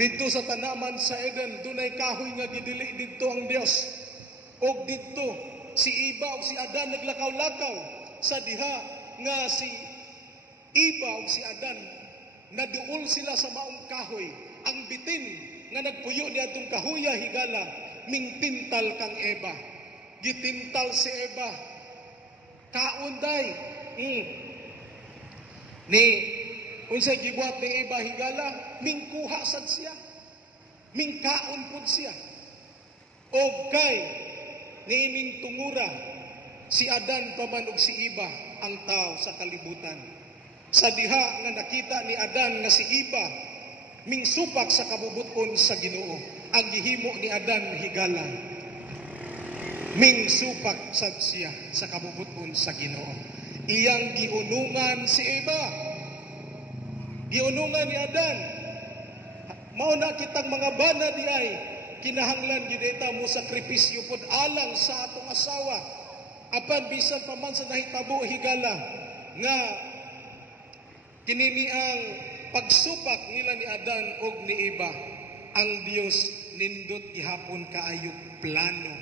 didto sa tanaman sa Eden dunay kahoy nga gidili didto ang Dios. Og didto si Eva ug si Adan naglakaw-lakaw sa diha nga si Eva ug si Adan naduol sila sa maong kahoy. Ang bitin nga nagpuyo niadtong kahoya higala mingtintal kang Eva. Gitintal si Eva. Kaunday. Ni unsay gibuhat ni Eva higala mingkuha sad siya. Mingkaon pud siya. Og kay niining tungura si Adan paman og si Eva ang tao sa kalibutan. Sa diha nga nakita ni Adan nga si Eva mingsupak sa kabubuton sa Ginoo. Ang gihimo ni Adan higala mingsupak sad siya sa kabubuton sa Ginoo. Iyang giunungan si Eva. Giunungan ni Adan. Mao na kitang mga bana di ay kinahanglan gid eta mo sakripisyo pod alang sa atong asawa. Apan bisan pa man sa nahitabo higala nga kinini ang pagsupak nila ni Adan ug ni Eva, ang Dios nindot gihapon kaayog plano